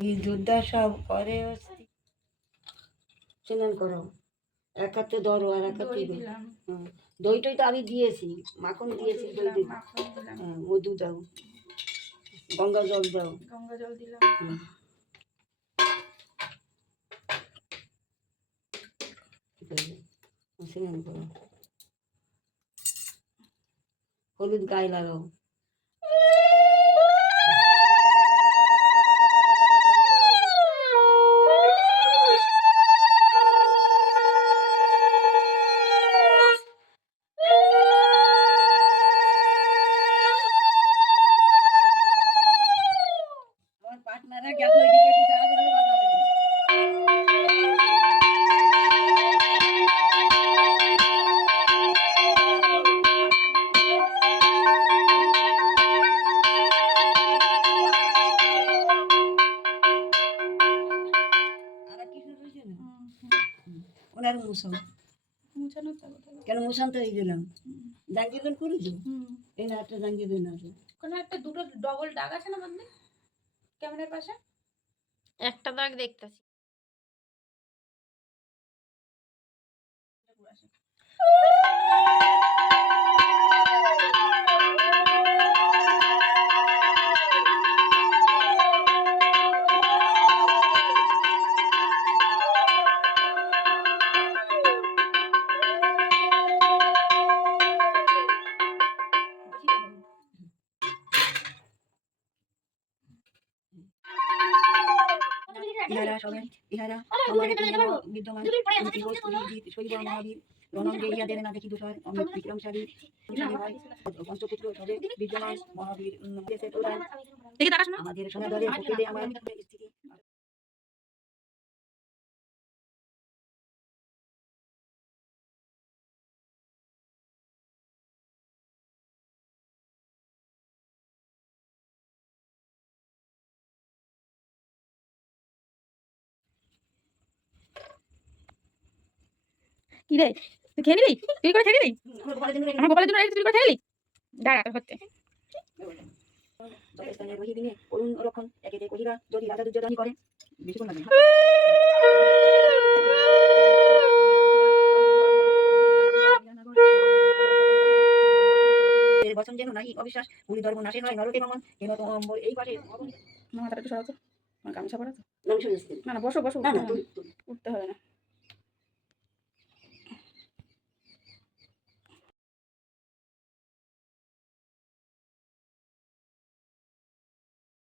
এই যোদ্ধা সব করে স্নান করো। এক হাতে ধরো আর এক হাতে দই টই তো আমি দিয়েছি মাখন দিয়েছি দই দিই হ্যাঁ মধু দাও। গঙ্গা জল দাও। গঙ্গা জল দিলাম। স্নান করো। হলুদ গায়ে লাগাও। আমার পার্টনাররা গেছে একটু জায়গা করে কথা বলে। আর কি শুরু হয়েছে না? ওনার মুসল তো কোথায় কেন মুসান তো এই দিলাম জাঙ্গি দিন করেছ? এই না একটা আছে দুটো ডবল দাগ আছে না মধ্যে ক্যামেরার পাশে একটা দাগ দেখতেছি। ইহারা সবাই ইহারা বিদ্যমান শৈব মহাবীর রণঙ্গে ইহাদের না দেখি দূষর অমিত বিক্রমশালী পঞ্চপুত্র সবে বিদ্যমান মহাবীর আমাদের সোনাদলের আমার কি রে? তুই খেয়ে নিবি? তুই করে খেয়ে নিবি? আমার গোপালের জন্য তুই করে খেয়ে নিবি? দাঁড়া তোর হচ্ছে। অরুণ রক্ষণ একে একে কহিরা যদি রাজা দুর্যোধনই করে বেশিক্ষণ লাগে না। বচন যেন নাই অবিশ্বাস। পুরী ধর্ম নাশে হয় নরকে ভ্রমণ কেন তো অম্বর এই পাশে মাথাটা একটু সরাতো আমার গামছা না না বসো বসো। না না। উঠতে হবে না।